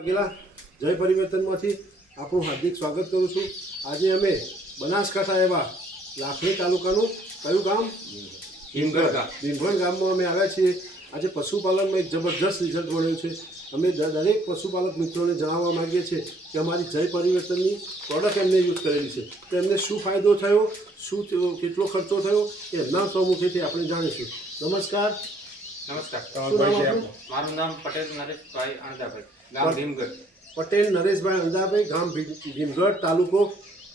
વાઘેલા જય પરિવર્તનમાંથી આપણું હાર્દિક સ્વાગત કરું છું। આજે અમે બનાસકાંઠા એવા લાખણી તાલુકાનું કયું ગામ ભીમગઢ ગામમાં અમે આવ્યા છીએ। આજે પશુપાલનમાં એક જબરદસ્ત રિઝલ્ટ મળ્યું છે। અમે દરેક પશુપાલક મિત્રોને જણાવવા માગીએ છીએ કે અમારી જય પરિવર્તનની પ્રોડક્ટ એમને યુઝ કરેલી છે તો એમને શું ફાયદો થયો, શું કેટલો ખર્ચો થયો એ એમના સૌમુખેથી આપણે જાણીશું। નમસ્કાર। મારું નામ પટેલ નરેશભાઈ અણદાભાઈ, ગામ ભીમગઢ। પટેલ નરેશભાઈ અણદાભાઈ, ગામ ભીમગઢ, તાલુકો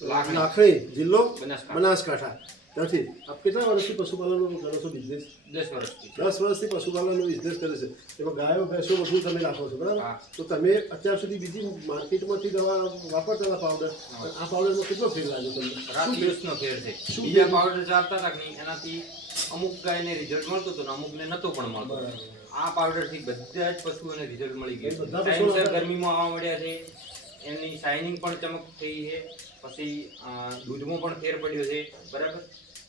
લાખણી, જિલ્લો બનાસકાંઠા। ત્યાંથી આપ કેટલા વર્ષથી પશુપાલનનો કરો છો બિઝનેસ? 10 વર્ષથી। 10 વર્ષથી પશુપાલનનો બિઝનેસ કરે છે। એમાં ગાયો ભેંસો બધું તમે રાખો છો, બરાબર? તો તમે અત્યાર સુધી બીજી માર્કેટમાંથી દવા વાપરતા હતા પાવડર, આ પાવડરમાં કેટલો ફેર લાગ્યો તમને? રાત દિવસનો ફેર છે। બીજા પાવડર ચાલતા હતા કે એનાથી અમુક ગાયને રિઝલ્ટ મળતું હતું ને અમુકને નતો પણ મળતો। આ પાવડરથી બધા જ પશુઓને રિઝલ્ટ મળી ગયું। ટાઈમસર ગરમીમાં આવવા મળ્યા છે, એમની શાઇનિંગ પણ ચમક થઈ છે, પછી દૂધમાં પણ ફેર પડ્યો છે, બરાબર।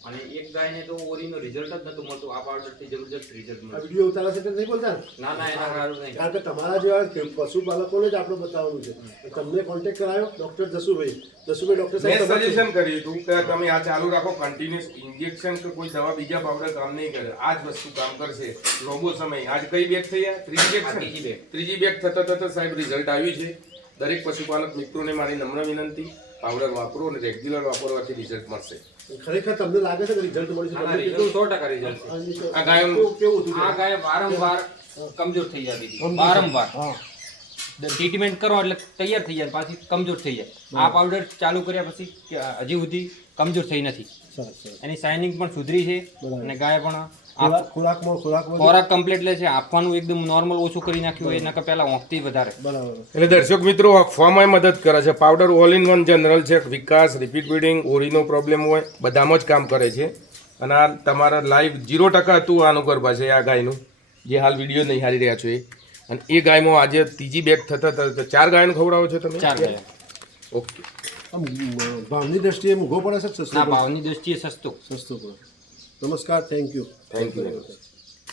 અને એક ગાયને તો ઓરીનો રિઝલ્ટ જ નતું મળતું, આ પાવડરથી જબરદસ્ત રિઝલ્ટ મળ્યું। વિડીયો ઉતારા છે નહીં બોલતા? ના ના, એના સારું નહીં, કારણ કે તમારા જેવા પશુપાલકોને જ આપણે બતાવવાનું છે। તમને કોન્ટેક્ટ કરાયો ડોક્ટર જસુભાઈ ડોક્ટર મેં સજેશન કર્યું હતું કે તમે આ ચાલુ રાખો, કન્ટિન્યુઅસ ઇન્જેક્શન કે કોઈ દવા બીજા પાવડર કામ નહીં કરે, આ જ વસ્તુ કામ કરશે લાંબો સમય। આજ કઈ બેગ થઈ ગયા? ત્રીજી બેગ થતા સાહેબ રિઝલ્ટ આવ્યું છે। દરેક પશુપાલક મિત્રોને મારી નમ્ર વિનંતી, પાવડર વાપરો અને રેગ્યુલર વાપરવાથી રિઝલ્ટ મળશે। ખરેખર તમને લાગે છે કે રિઝલ્ટ મળે છે? 100% રિઝલ્ટ છે। આ ગાય કેવું હતું? આ ગાય વારંવાર કમજોર થઈ જતી હતી, વારંવાર ટ્રીટમેન્ટ કરો એટલે તૈયાર થઈ જાય, પાછી કમજોર થઈ જાય। આ પાવડર ચાલુ કર્યા પછી હજી સુધી કમજોર થઈ નથી, એની શાઇનિંગ પણ સુધરી છે અને ગાય પણ ખોરાક કમ્પ્લીટ લે છે। આપવાનું એકદમ નોર્મલ ઓછું કરી નાખ્યું હોય, એના પહેલા ઓંખથી વધારે, બરાબર। એટલે દર્શક મિત્રો આપવામાં મદદ કરે છે। Powder all in one general છે, વિકાસ, રિપીટ બ્રીડિંગ, ઓરીનો પ્રોબ્લેમ હોય બધામાં જ કામ કરે છે। અને આ તમારા લાઈવ 0% હતું આનું ગર્ભા છે આ ગાયનું, જે હાલ વિડીયો નહીં હારી રહ્યા છો એ। અને એ ગાયમાં આજે ત્રીજી બેગ થતા 4 ગાયને ખવડાવો છો તમે? 4 ગાય। ઓકે। ભાવની દ્રષ્ટિએ મોંઘો પડે છે? ના, ભાવની દ્રષ્ટિએ સસ્તું પડે। નમસ્કાર, થેન્ક યુ।